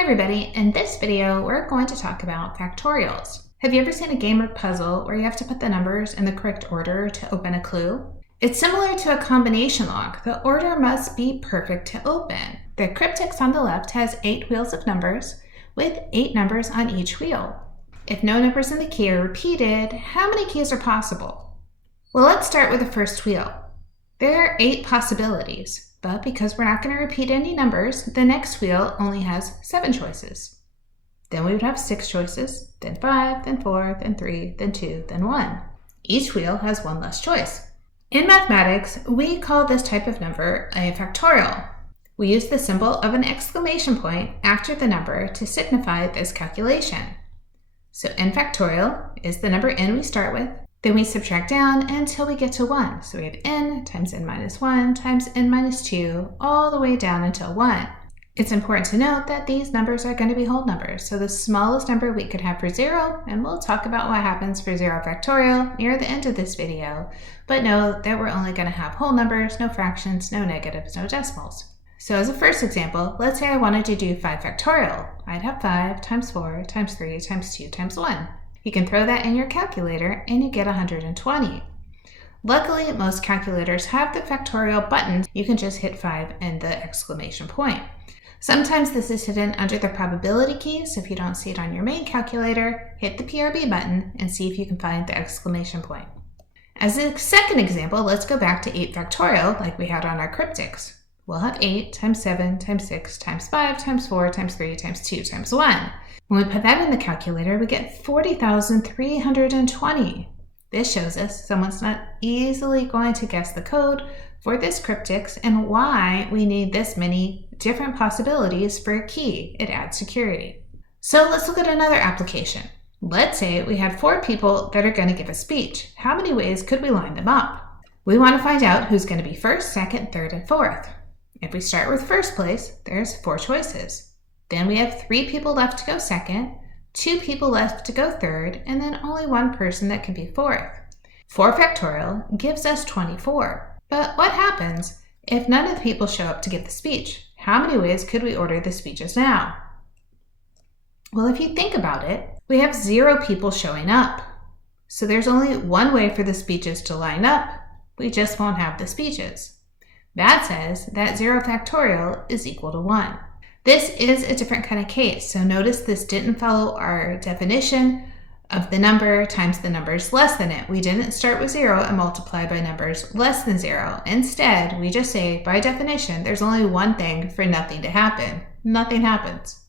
Hi everybody, in this video we're going to talk about factorials. Have you ever seen a game or puzzle where you have to put the numbers in the correct order to open a clue? It's similar to a combination lock. The order must be perfect to open. The cryptex on the left has 8 wheels of numbers with 8 numbers on each wheel. If no numbers in the key are repeated, how many keys are possible? Well, let's start with the first wheel. There are 8 possibilities. But because we're not going to repeat any numbers, the next wheel only has 7 choices. Then we would have 6 choices, then 5, then 4, then 3, then 2, then 1. Each wheel has one less choice. In mathematics, we call this type of number a factorial. We use the symbol of an exclamation point after the number to signify this calculation. So n factorial is the number n we start with. Then we subtract down until we get to 1. So we have n times n minus 1 times n minus 2 all the way down until 1. It's important to note that these numbers are going to be whole numbers. So the smallest number we could have for 0, and we'll talk about what happens for 0 factorial near the end of this video, but note that we're only going to have whole numbers, no fractions, no negatives, no decimals. So as a first example, let's say I wanted to do 5 factorial. I'd have 5 times 4 times 3 times 2 times 1. You can throw that in your calculator and you get 120. Luckily, most calculators have the factorial button. You can just hit 5 and the exclamation point. Sometimes this is hidden under the probability key, so if you don't see it on your main calculator, hit the PRB button and see if you can find the exclamation point. As a second example, let's go back to 8 factorial like we had on our cryptics. We'll have 8 times 7 times 6 times 5 times 4 times 3 times 2 times 1. When we put that in the calculator, we get 40,320. This shows us someone's not easily going to guess the code for this cryptex and why we need this many different possibilities for a key. It adds security. So let's look at another application. Let's say we had 4 people that are going to give a speech. How many ways could we line them up? We want to find out who's going to be first, second, third, and fourth. If we start with first place, there's 4 choices. Then we have 3 people left to go second, 2 people left to go third, and then only 1 person that can be fourth. 4 factorial gives us 24. But what happens if none of the people show up to give the speech? How many ways could we order the speeches now? Well, if you think about it, we have 0 people showing up. So there's only one way for the speeches to line up. We just won't have the speeches. That says that 0 factorial is equal to 1. This is a different kind of case, so notice this didn't follow our definition of the number times the numbers less than it. We didn't start with 0 and multiply by numbers less than 0. Instead, we just say, by definition, there's only one thing for nothing to happen. Nothing happens.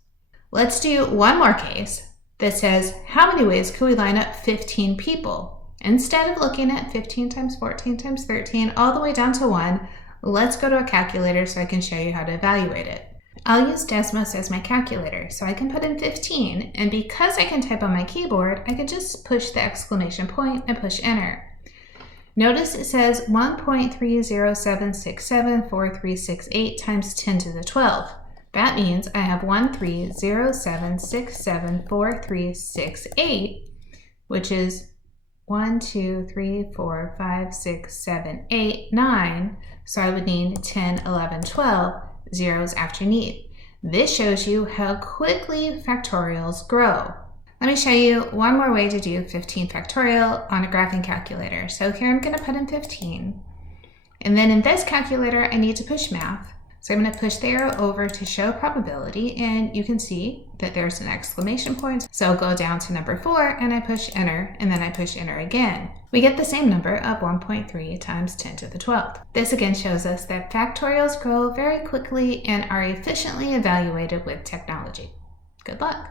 Let's do one more case that says, how many ways could we line up 15 people? Instead of looking at 15 times 14 times 13 all the way down to 1, let's go to a calculator so I can show you how to evaluate it. I'll use Desmos as my calculator, so I can put in 15, and because I can type on my keyboard, I can just push the exclamation point and push enter. Notice it says 1.307674368 times 10 to the 12. That means I have 1.307674368, which is 1, 2, 3, 4, 5, 6, 7, 8, 9. So I would need 10, 11, 12. Zeros after need. This shows you how quickly factorials grow. Let me show you one more way to do 15 factorial on a graphing calculator. So here I'm going to put in 15. And then in this calculator, I need to push math. So I'm going to push the arrow over to show probability, and you can see that there's an exclamation point. So I'll go down to number 4 and I push enter, and then I push enter again. We get the same number of 1.3 times 10 to the 12th. This again shows us that factorials grow very quickly and are efficiently evaluated with technology. Good luck.